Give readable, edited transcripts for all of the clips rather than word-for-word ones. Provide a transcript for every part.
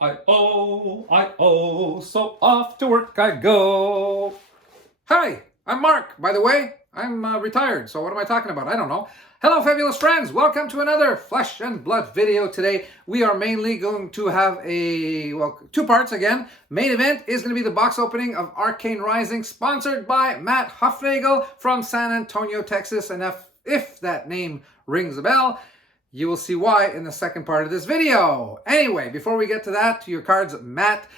So off to work I go. Hi, I'm Mark, by the way. I'm retired, so what am I talking about? I don't know. Hello, fabulous friends. Welcome to another Flesh and Blood video today. We are mainly going to have two parts again. Main event is going to be the box opening of Arcane Rising, sponsored by Matt Huffnagel from San Antonio, Texas. And if that name rings a bell, you will see why in the second part of this video. Anyway, before we get to that, to your cards, Matt,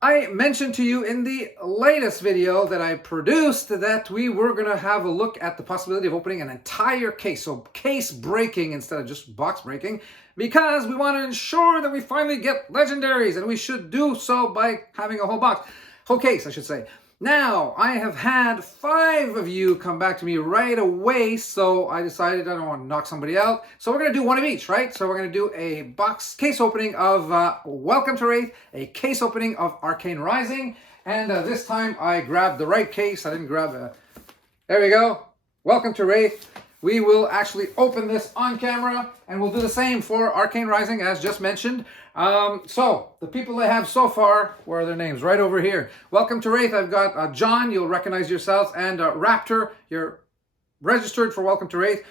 I mentioned to you in the latest video that I produced that we were going to have a look at the possibility of opening an entire case. So case breaking instead of just box breaking, because we want to ensure that we finally get legendaries, and we should do so by having a whole case, I should say. Now, I have had 5 of you come back to me right away, so I decided I don't want to knock somebody out. So we're going to do one of each, right? So we're going to do a box case opening of Welcome to Wraith, a case opening of Arcane Rising, and this time I grabbed the right case. I didn't grab a... There we go. Welcome to Wraith. We will actually open this on camera, and we'll do the same for Arcane Rising, as just mentioned. So, the people I have so far, where are their names? Right over here. Welcome to Wraith. I've got John, you'll recognize yourselves, and Raptor, you're registered for Welcome to Wraith.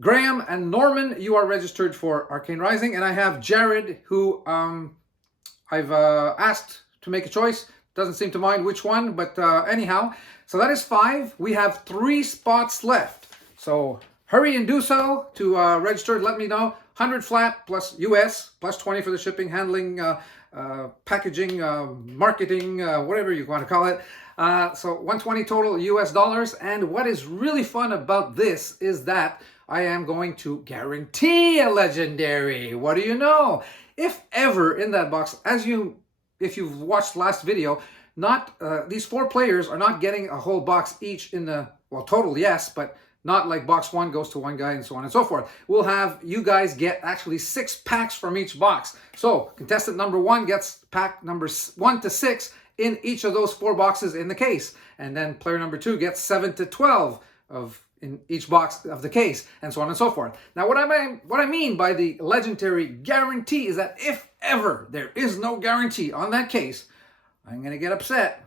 Graham and Norman, you are registered for Arcane Rising. And I have Jared, who I've asked to make a choice. Doesn't seem to mind which one, but anyhow. So that is 5. We have 3 spots left. So hurry and do so to register. Let me know. 100 flat plus US, plus 20 for the shipping, handling, packaging, marketing, whatever you want to call it. So 120 total US dollars. And what is really fun about this is that I am going to guarantee a legendary. What do you know? If ever in that box, if you've watched last video, these 4 players are not getting a whole box each in the, well, total, yes, but not like box 1 goes to one guy and so on and so forth. We'll have you guys get actually 6 packs from each box. So contestant number 1 gets pack numbers 1 to 6 in each of those 4 boxes in the case. And then player number 2 gets 7 to 12 in each box of the case, and so on and so forth. Now, what I mean by the legendary guarantee is that if ever there is no guarantee on that case, I'm going to get upset.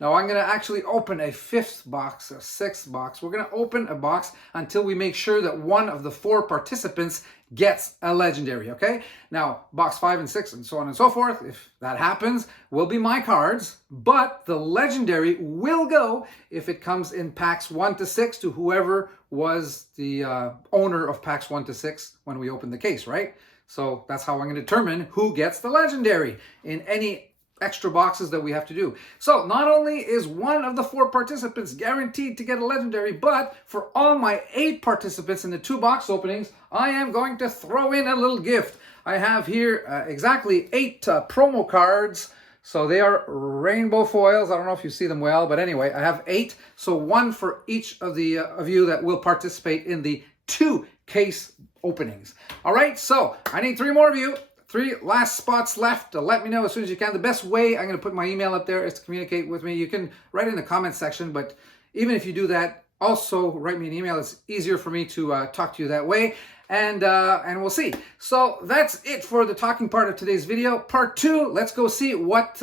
Now, I'm going to actually open a 5th box, a 6th box. We're going to open a box until we make sure that one of the 4 participants gets a legendary, okay? Now, box 5 and 6 and so on and so forth, if that happens, will be my cards, but the legendary will go if it comes in packs 1 to 6 to whoever was the owner of packs 1 to 6 when we open the case, right? So that's how I'm going to determine who gets the legendary in any extra boxes that we have to do. So not only is one of the 4 participants guaranteed to get a legendary, but for all my 8 participants in the 2 box openings, I am going to throw in a little gift. I have here exactly 8 promo cards. So they are rainbow foils. I don't know if you see them well, but anyway, I have 8. So 1 for each of the of you that will participate in the 2 case openings. All right, so I need 3 more of you. 3 last spots left. Let me know as soon as you can. The best way, I'm going to put my email up there, is to communicate with me. You can write in the comment section, but even if you do that, also write me an email. It's easier for me to talk to you that way, and we'll see. So that's it for the talking part of today's video. Part 2, let's go see what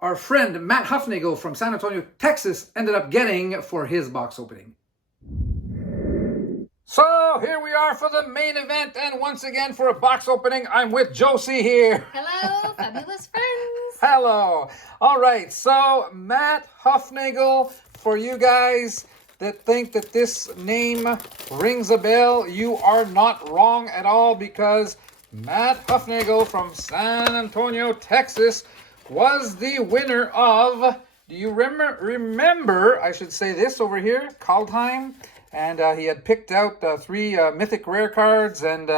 our friend Matt Huffnagel from San Antonio, Texas ended up getting for his box opening. So here we are for the main event, and once again for a box opening, I'm with Josie here. Hello, fabulous friends. Hello. All right, so Matt Huffnagel, for you guys that think that this name rings a bell, you are not wrong at all, because Matt Huffnagel from San Antonio, Texas was the winner of, do you remember, I should say this over here, Kaldheim? And he had picked out 3 mythic rare cards and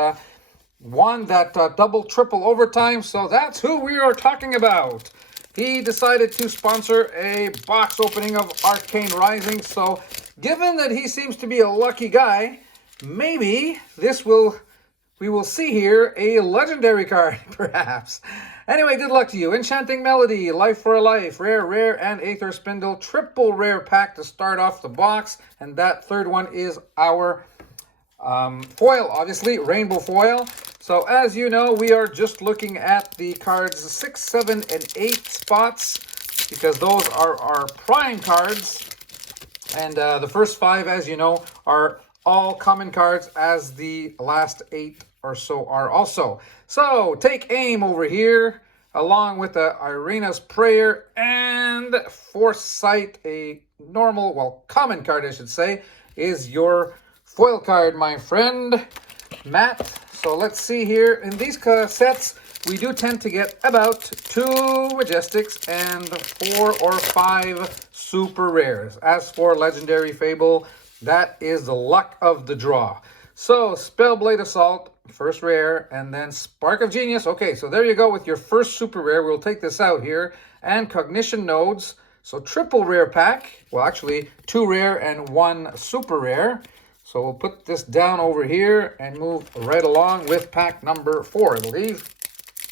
won that double triple overtime. So that's who we are talking about. He decided to sponsor a box opening of Arcane Rising. So given that he seems to be a lucky guy, maybe we will see here a legendary card, perhaps. Anyway, good luck to you. Enchanting Melody, Life for a Life, Rare, and Aether Spindle. Triple rare pack to start off the box. And that third one is our foil, obviously, rainbow foil. So as you know, we are just looking at the cards 6, 7, and 8 spots because those are our prime cards. And the first 5, as you know, are all common cards, as the last 8 or so are also. So take aim over here, along with the Irina's Prayer and Foresight, a normal, well, common card, I should say, is your foil card, my friend, Matt. So let's see here. In these sets, we do tend to get about 2 Majestics and 4 or 5 super rares. As for Legendary Fable, that is the luck of the draw. So Spellblade Assault, first rare, and then Spark of Genius. Okay, so there you go with your first super rare. We'll take this out here. And Cognition Nodes. So triple rare pack. Well, actually 2 rare and 1 super rare. So we'll put this down over here and move right along with pack number 4, I believe.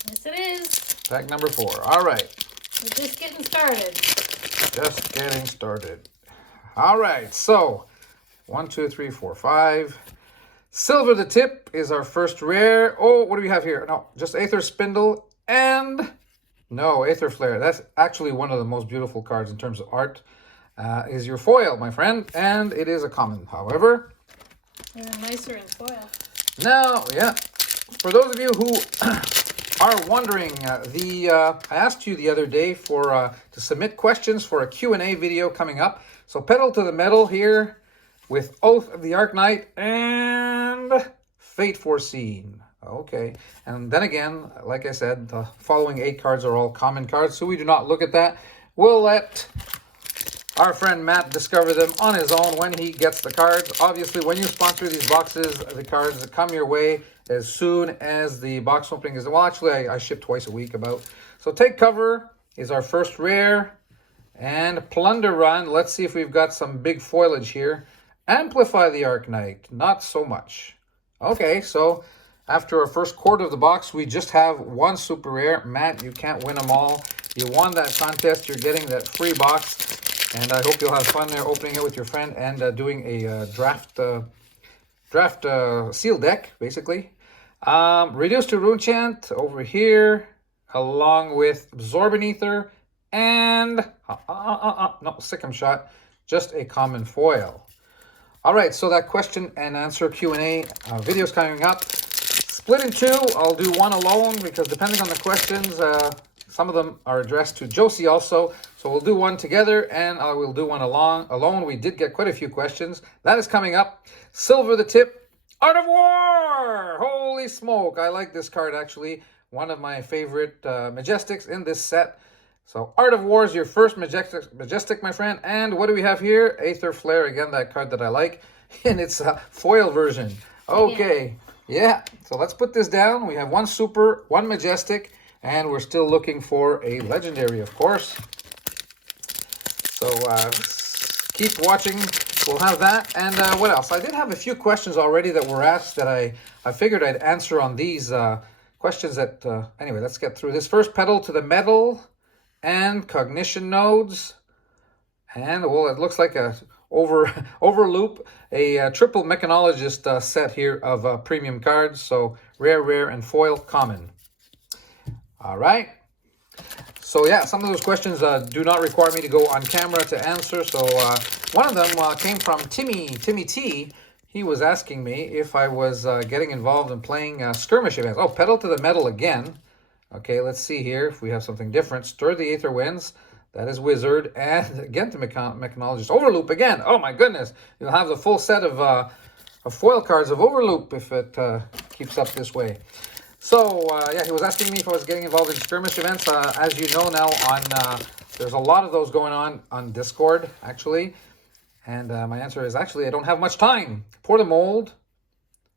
Yes, it is. Pack number 4. All right. We're just getting started. Just getting started. All right. So 1, 2, 3, 4, 5. Silver the Tip is our first rare. Oh, what do we have here? No, just Aether Spindle and no, Aether Flare. That's actually one of the most beautiful cards in terms of art. Is your foil, my friend, and it is a common, however. They're nicer in foil. Now, yeah, for those of you who are wondering, I asked you the other day to submit questions for a Q&A video coming up. So Pedal to the Metal here with Oath of the Arknight and Fate Foreseen. Okay, and then again, like I said, the following 8 cards are all common cards, so we do not look at that. We'll let our friend Matt discover them on his own when he gets the cards. Obviously, when you sponsor these boxes, the cards come your way as soon as the box opening is. Well, actually, I ship twice a week about. So Take Cover is our first rare. And Plunder Run. Let's see if we've got some big foliage here. Amplify the Arknight. Not so much. Okay, so after our first quarter of the box, we just have 1 super rare. Matt, you can't win them all. You won that contest. You're getting that free box. And I hope you'll have fun there opening it with your friend and doing a draft seal deck, basically. Reduce to Rune Chant over here, along with Absorbent Ether and no, Sikkim Shot, just a common foil. All right, so that question and answer Q&A video is coming up. Split in 2. I'll do one alone because depending on the questions, some of them are addressed to Josie also. So we'll do one together and I will do one alone. We did get quite a few questions. That is coming up. Silver the Tip, Art of War. Holy smoke. I like this card actually. One of my favorite Majestics in this set. So Art of War is your first Majestic, my friend. And what do we have here? Aether Flare, again, that card that I like. And it's a foil version. Okay. Yeah. So let's put this down. We have 1 super, 1 Majestic. And we're still looking for a legendary, of course. So keep watching. We'll have that. And what else? I did have a few questions already that were asked that I figured I'd answer on these questions that... anyway, let's get through this. First, Pedal to the Metal and Cognition Nodes. And, well, it looks like a overloop, a triple Mechanologist set here of premium cards. So rare, rare, and foil common. All right. So yeah, some of those questions do not require me to go on camera to answer. So one of them came from Timmy T. He was asking me if I was getting involved in playing skirmish events. Oh, Pedal to the Metal again. Okay, let's see here if we have something different. Stir the Aether Winds. That is Wizard. And again to Mechanologist. Overloop again. Oh my goodness. You'll have the full set of foil cards of Overloop if it keeps up this way. So, yeah, he was asking me if I was getting involved in skirmish events. As you know now, there's a lot of those going on Discord, actually. And my answer is, actually, I don't have much time. Pour the Mold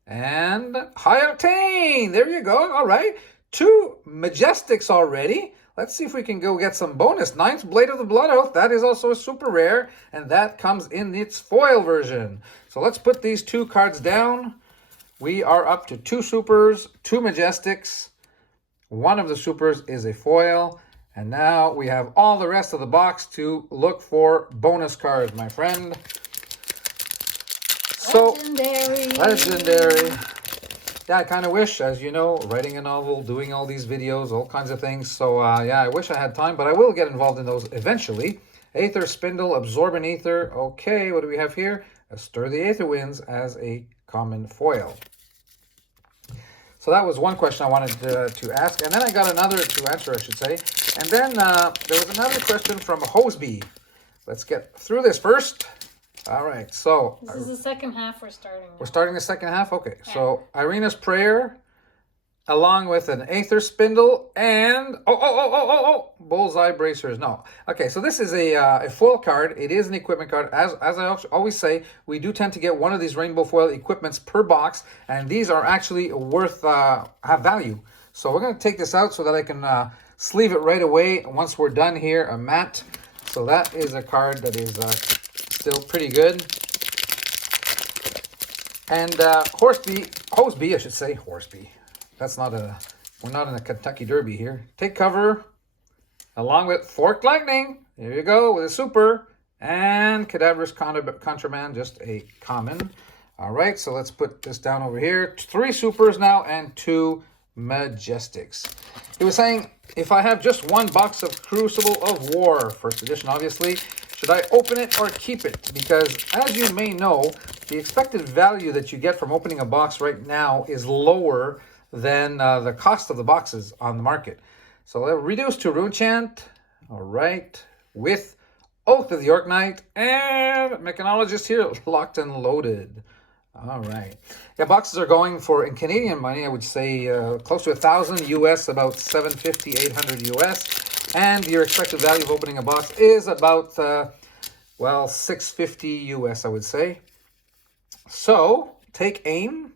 and High Octane. There you go. All right. 2 Majestics already. Let's see if we can go get some bonus. 9th Blade of the Blood Oath. That is also a super rare. And that comes in its foil version. So let's put these 2 cards down. We are up to 2 supers, 2 Majestics. One of the supers is a foil. And now we have all the rest of the box to look for bonus cards, my friend. So, Legendary. Legendary. yeah, I kind of wish, as you know, writing a novel, doing all these videos, all kinds of things. So yeah, I wish I had time, but I will get involved in those eventually. Aether Spindle, Absorbent Ether. Okay, what do we have here? A Stir the Aether Winds as a common foil. So that was one question I wanted to ask. And then I got another to answer, I should say. And then there was another question from Hoseby. Let's get through this first. All right, so... This is the second half we're starting now. We're starting the second half? Okay, yeah. So Irina's Prayer, along with an Aether Spindle, and... Bullseye Bracers. No. Okay, so this is a foil card. It is an equipment card. As I always say, we do tend to get one of these rainbow foil equipments per box, and these are actually worth, have value. So we're going to take this out so that I can sleeve it right away once we're done here, a matte. So that is a card that is still pretty good. And Hoseby, I should say, Horseby. That's not we're not in a Kentucky Derby here. Take cover, along with Forked Lightning. There you go, with a super. And Cadaverous Contraband, just a common. All right, so let's put this down over here. 3 supers now and 2 Majestics. He was saying, if I have just one box of Crucible of War, first edition obviously, should I open it or keep it? Because as you may know, the expected value that you get from opening a box right now is lower than the cost of the boxes on the market. So reduced to Runechant, all right, with Oath of the Orc Knight, and Mechanologist here, locked and loaded. All right. Yeah, boxes are going for, in Canadian money, I would say close to $1,000 US, about $750, $800 US. And your expected value of opening a box is about, well, $650 US, I would say. So, take aim,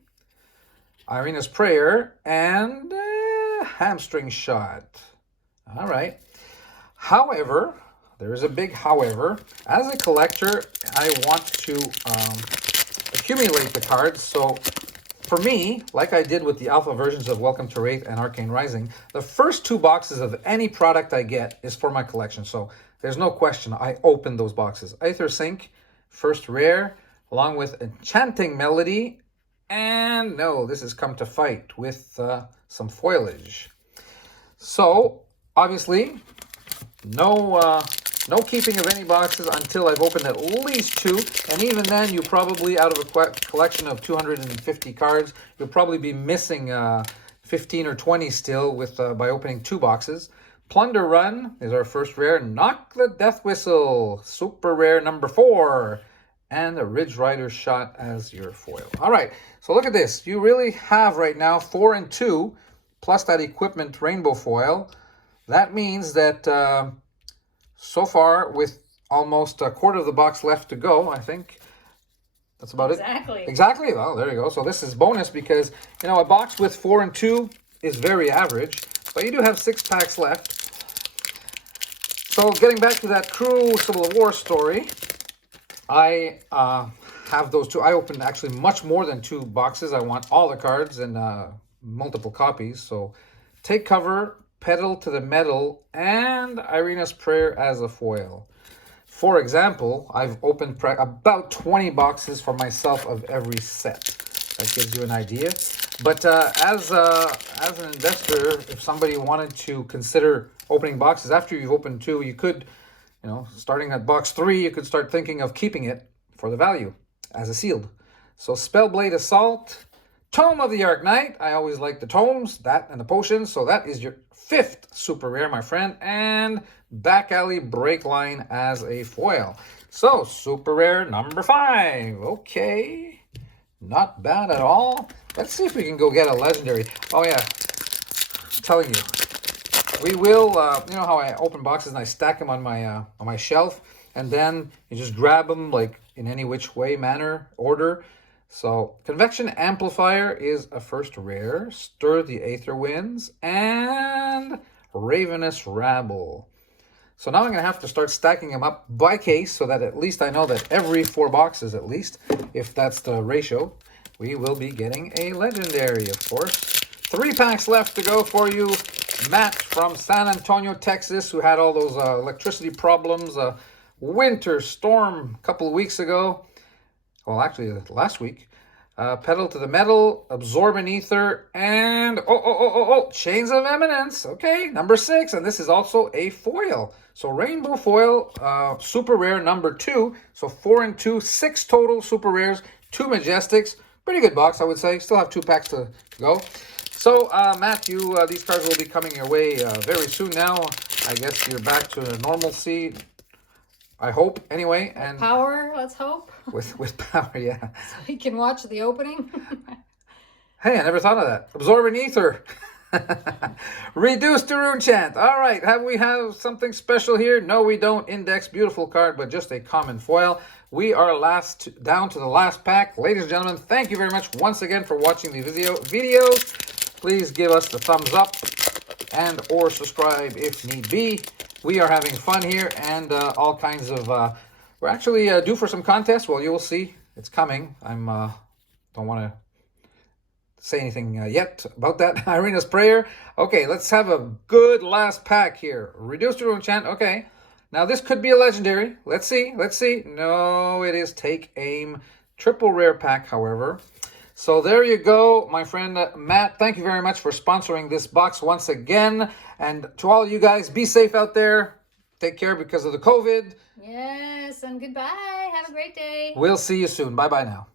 Irina's Prayer, and Hamstring Shot. All right. However, there is a big however. As a collector, I want to accumulate the cards. So for me, like I did with the alpha versions of Welcome to Wraith and Arcane Rising, the first 2 boxes of any product I get is for my collection. So there's no question, I open those boxes. Aether Sync, first rare, along with Enchanting Melody, and no, this has come to fight with some foliage. So obviously, no keeping of any boxes until I've opened at least 2. And even then, you probably, out of a collection of 250 cards, you'll probably be missing 15 or 20 still with by opening 2 boxes. Plunder Run is our first rare. Knock the Death Whistle, super rare number 4. And a Ridge Rider Shot as your foil. All right, so look at this. You really have right now 4 and 2, plus that equipment rainbow foil. That means that... so far, with almost a quarter of the box left to go, I think that's about it. Exactly. Well, there you go. So this is bonus because, you know, a box with 4 and 2 is very average, but you do have 6 packs left. So getting back to that Crucible of War story, I have those 2. I opened actually much more than 2 boxes. I want all the cards and multiple copies. So take cover, Pedal to the Metal, and Irina's Prayer as a foil. For example, I've opened about 20 boxes for myself of every set. That gives you an idea. But as an investor, if somebody wanted to consider opening boxes after you've opened 2, you could, you know, starting at box 3, you could start thinking of keeping it for the value as a sealed. So Spellblade Assault, Tome of the Arc Knight. I always like the tomes, that and the potions. So that is your 5th super rare, my friend. And Back Alley Breakline as a foil. So super rare number 5. Okay. Not bad at all. Let's see if we can go get a legendary. Oh yeah. I'm telling you. We will, you know how I open boxes and I stack them on my shelf. And then you just grab them like in any which way, manner, order. So, Convection Amplifier is a first rare, Stir the Aether Winds, and Ravenous Rabble. So now I'm going to have to start stacking them up by case so that at least I know that every 4 boxes at least, if that's the ratio, we will be getting a legendary, of course. 3 packs left to go for you. Matt from San Antonio, Texas, who had all those electricity problems, winter storm a couple of weeks ago. Well, actually, last week. Pedal to the Metal, Absorbent Ether, and Chains of Eminence. Okay, number 6, and this is also a foil. So rainbow foil, super rare number 2. So 4 and 2, 6 total super rares, 2 Majestics. Pretty good box, I would say. Still have 2 packs to go. So Matt, these cards will be coming your way very soon now. I guess you're back to normalcy. I hope, anyway. And power, let's hope. With power, yeah. So we can watch the opening. Hey, I never thought of that. Absorbent Ether. Reduced to Rune Chant. All right, we have something special here? No, we don't. Index, beautiful card, but just a common foil. We are down to the last pack. Ladies and gentlemen, thank you very much once again for watching the videos. Please give us the thumbs up and or subscribe if need be. We are having fun here and all kinds of... we're actually due for some contests. Well, you will see. It's coming. Don't want to say anything yet about that. Irina's Prayer. Okay, let's have a good last pack here. Reduced to Rune Chant. Okay. Now, this could be a legendary. Let's see. No, it is Take Aim. Triple rare pack, however. So there you go, my friend Matt. Thank you very much for sponsoring this box once again. And to all you guys, be safe out there. Take care because of the COVID. Yes, and goodbye. Have a great day. We'll see you soon. Bye-bye now.